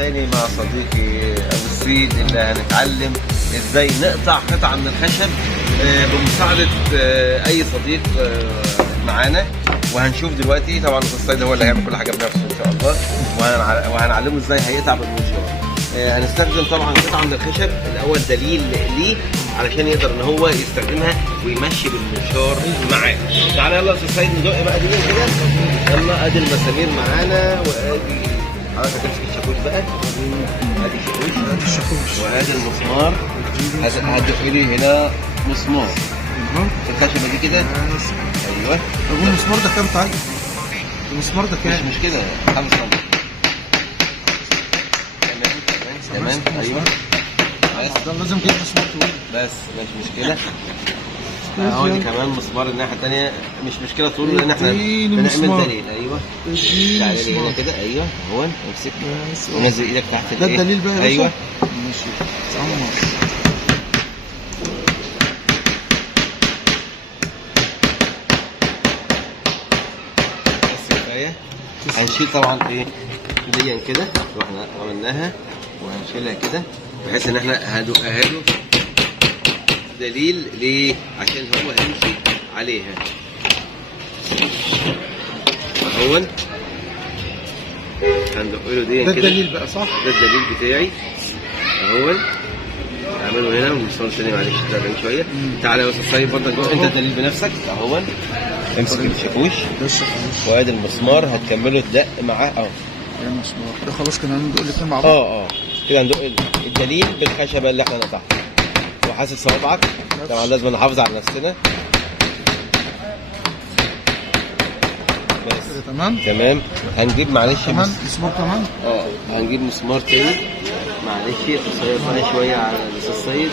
تاني مع صديقي ابو السيد اللي هنتعلم ازاي نقطع قطعه من الخشب بمساعده اي صديق معانا. وهنشوف دلوقتي طبعا الصيد هو اللي هيعمل كل حاجه بنفسه ان شاء الله، وهنعلمه ازاي هيقطع بالمنشار. هنستخدم طبعا قطعه من الخشب الاول دليل ليه علشان يقدر ان هو يستخدمها ويمشي بالمنشار معاه. تعالى يلا يا استاذ سيد ندق بقى دي كده. يلا ادي المسامير معانا، وادي حضرتك تمسك الشاكوش بقى. ادي الشاكوش وادي المسمار. هتدق لي هنا مسمار في الخشبه دي كده. ايوه. طب المسمار ده كام طيب؟ المسمار ده كام؟ مش مشكله 5 سم. تمام. ايوه ده لازم تجيب مسمار طويل بس مش مشكله. اهو دي كمان مسمار الناحيه الثانيه، مش مشكله طول لان احنا بنعمل دليل. ايوه تعالى لي هنا كده. ايوه هو امسك ونزل ايدك تحت ده الدليل بقى يا باشا. ايوه ماشي. بس كفايه. هنشيل طبعا ايه دي كده واحنا عملناها، وهنشيلها كده بحيث ان احنا هدقها له دليل ليه عشان هو هيمشي عليها. اهو هندق له دي ده كده. الدليل بقى صح؟ ده الدليل بتاعي اهو. اعمله هنا والمسمار ثاني معلش تعبان شويه. تعالى يا استاذ طيب برضك جوه انت الدليل بنفسك اهو. امسك الشاكوش ده الشاكوش وادي المسمار هتكمله الدق معاه اهو. ده المسمار ده خلاص كده هندق الاثنين مع بعض. كده هندق الدليل بالخشبه اللي احنا نقطعها. وحاسب صوابعك طبعا لازم نحافظ على نفسنا. بس كده تمام. هنجيب معلش كمان مسمار كمان. هنجيب مسمار تاني معلش قصير بقى شويه على الاستاذ سيد.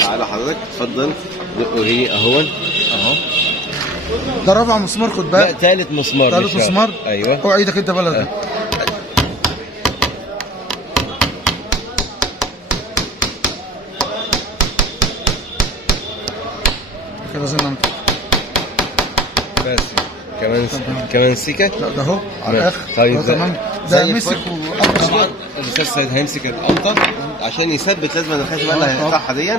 تعالى حضرتك اتفضل دقه هي اهو. ده رابع مسمار خد بالك. لا ثالث مسمار. ثالث مسمار. ايوه اوعى ايدك انت بلد. كده لازم نعمل بس كمان سكه. لا ده اهو على الاخر. طيب تمام. ده مسك طبعا الاستاذ سيد هيمسك القمطه عشان يثبت. لازم الخشبه اللي هيقطعها دي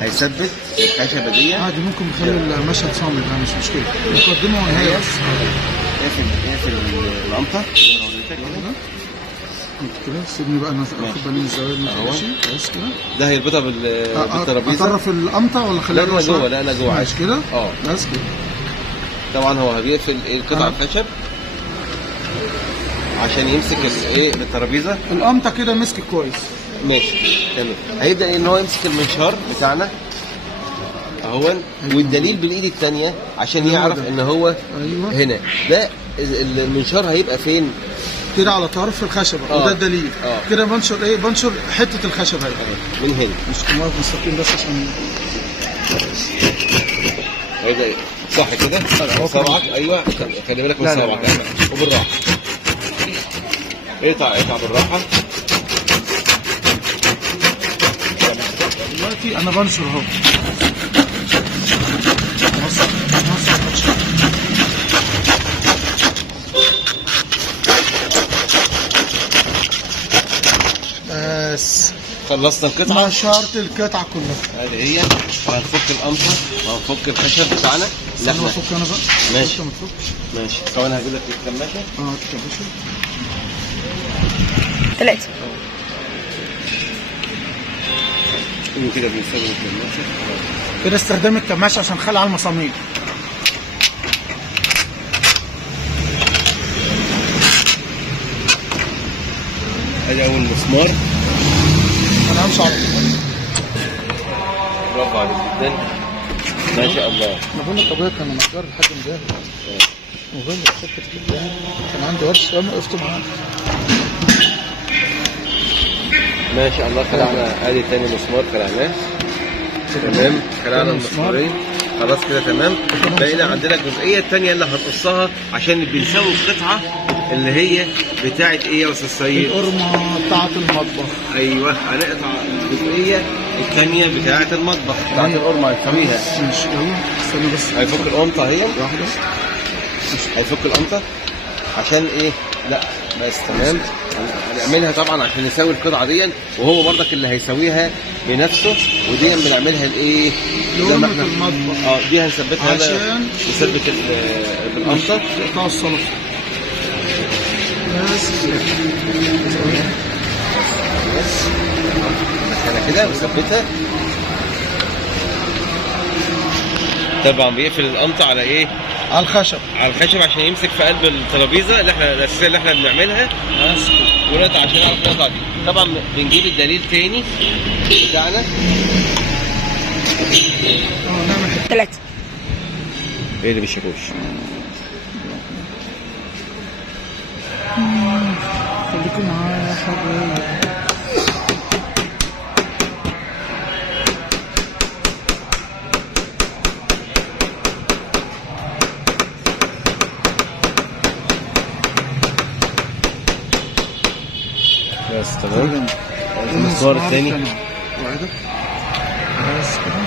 هيثبت الخشبه دي. عادي ممكن نخلي المشهد صامت ده مش مشكله. مقدمه ونهايه بس. اقفل القمطه كده. سيبني بقى اخد بالي من الزوايا اللي ماشي بس كده. ده هيربطها بالترابيزه. اطرف القمطه ولا خليها جوه؟ لا جوه مش كده. بس كده. طبعا هو هيقفل قطع الخشب عشان يمسك بالترابيزه. القمطه كده مسك كويس. ماشي تمام. هيبدا ان هو يمسك المنشار بتاعنا اهو. والدليل بالايد الثانيه عشان يعرف ان هو هنا. ده المنشار هيبقى فين؟ كده على طرف الخشبه. وده الدليل. كده بنشر بنشر حته الخشبه اهي من هنا. مش موقف مستقيم بس عشان هيبدا صح كده. صبعك ايوه خلي بالك من صبعك وبالراحه. اقطع بالراحه. دلوقتي انا بنشر اهو. بس خلصنا القطعه. نشرت القطعه كلها. هذه هي. وهنفك القمطه وهنفك الخشب بتاعنا. لا انا بفك انا بقى. ماشي. كمان هجيب لك الكماشه. الكماشه 3 كده بنستخدم الكماشه. كده استخدام الكماشه عشان خلع المسامير. ادي اول مسمار. انا همشي على طول. برافو عليك جدا ما شاء الله. انا بقول لك ابويا كان نجار لحد امبارح. وبقول لك شفت كده كان عندي ورشه وانا وقفت معاه. ما شاء الله. خلعنا ادي تاني مسمار خلعناه. تمام. خلعنا المسمارين خلاص كده تمام. بقينا عندنا الجزئيه الثانيه اللي هنقصها عشان بنسوي القطعه اللي هي بتاعت ايه يا استاذ سيد؟ القرمه بتاعت المطبخ. ايوه هنقطع الجزئيه الثانيه بتاعت المطبخ بتاعت القرمه هنسويها. ماشي يلا استنى بس. هيفك القمطه اهي. واحده. هيفك القمطه عشان ايه؟ لا بس تمام. هنعملها طبعا عشان نسوي القطعه دي، وهو برضك اللي هيسويها بنفسه. ودي بنعملها الايه زي ما احنا المطبخ. دي هنثبتها عشان نثبت بالقمطه قطع السلطه. انا كده بثبتها. طبعا بيقفل القمطه على ايه؟ على الخشب. على الخشب عشان يمسك في قلب الترابيزه اللي احنا الاساسيه اللي احنا بنعملها. ونقطع عشان نعرف نقطع دي. طبعا بنجيب الدليل تاني بتاعنا. 3 ايه اللي بالشاكوش؟ خليكم معايا يا حبايبي. بس تمام. المسمار الثاني بس كده.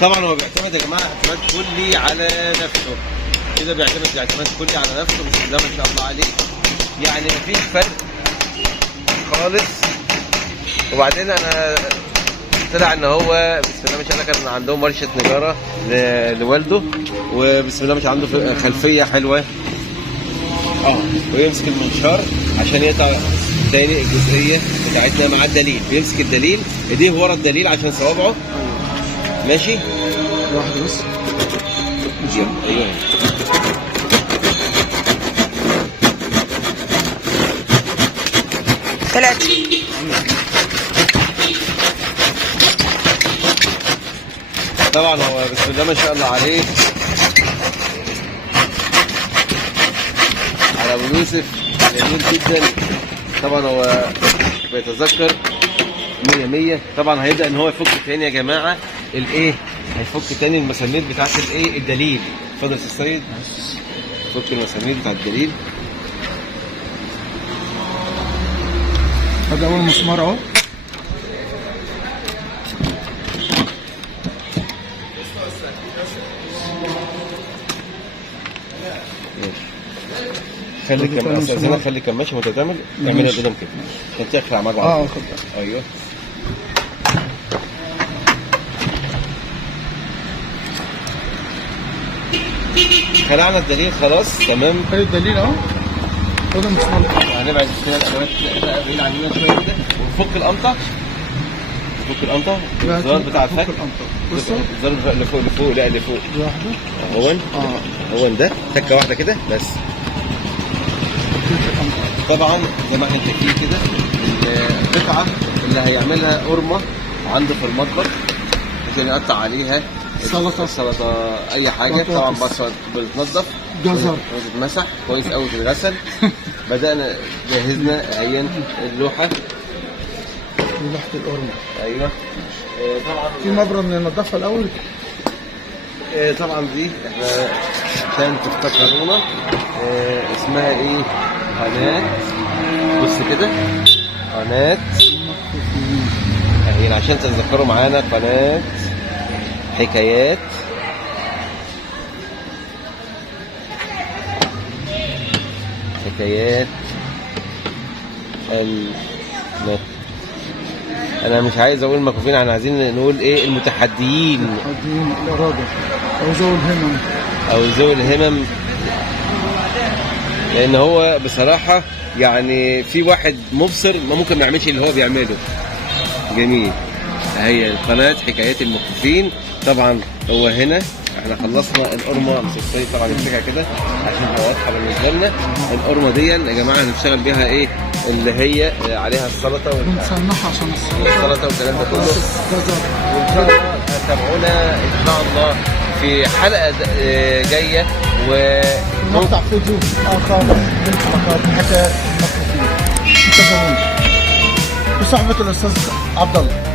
طبعا هو بيعتمد يا جماعه اعتماد كلي على نفسه. كده بيعتمد اعتماد كلي على نفسه. بسم الله ما شاء الله عليه. يعني مفيش فرق خالص. وبعدين انا طلع ان هو بسم الله ما شاء الله كان عندهم ورشه نجاره لوالده، وبسم الله ما شاء الله عنده خلفيه حلوه. ويمسك المنشار عشان يقطع تاني الجزئيه بتاعتنا مع الدليل. بيمسك الدليل ايديه ورا الدليل عشان صوابعه. ماشي. واحده بس. ايوه. طبعا هو بسم الله ما شاء الله عليه على ابو يوسف جميل جدا. طبعا هو بيتذكر 100. طبعا هيبدا ان هو يفك تاني يا جماعه الايه، هيفك تاني المسامير بتاعت الايه الدليل. اتفضل يا استاذ سيد. فك المسامير بتاعت الدليل. هذا اول مسمار اهو. خلي كماشة وانت تعمل اعملها قدام كده عشان تخلع مع بعض. خد. ايوه. خلعنا الدليل خلاص تمام. خلي الدليل اهو. خد المسمار. هنبعد شويه الادوات بعيد عننا شويه كده ونفك القمطه. نفك القمطه الزرار بتاع الفك. بصوا الزرار اللي فوق لا اللي فوق واحده. هو ده تكه واحده كده بس. طبعا زي ما احنا شايفين كده القطعه اللي هيعملها قرمه عنده في المطبخ عشان يقطع عليها السلطه اي حاجه. طبعا بصل بتتنضف جزر وتتمسح كويس قوي تتغسل. بدانا جهزنا عين اللوحه. لوحه القرمه. ايوه. طبعا في مبرد ننضفها الاول. طبعا دي احنا عشان تفتكرونا اسمها ايه؟ قناه. بص كده قناه اهي عشان تتذكروا معانا. قناه حكايات انا مش عايز اقول مكفوفين، احنا عايزين نقول ايه؟ المتحديين الاراده او ذوي الهمم ذوي الهمم. لان هو بصراحه يعني في واحد مبصر ما ممكن ما يعملش اللي هو بيعمله. جميل. هي قناه حكايات المكفوفين. طبعا هو هنا احنا خلصنا القرمه. مسكتي طبعا نمسكها كده عشان تبقى واضحه بالنسبه لنا. القرمه دي يا جماعه هنشتغل بيها ايه؟ اللي هي عليها السلطه بنصنعها عشان السلطه والكلام ده كله. جزر. وان شاء الله تابعونا ان شاء الله في حلقه جايه ونقطع فيديو اخر من حلقات حكايات المكفوفين. انتظرونا بصحبه الاستاذ عبد الله.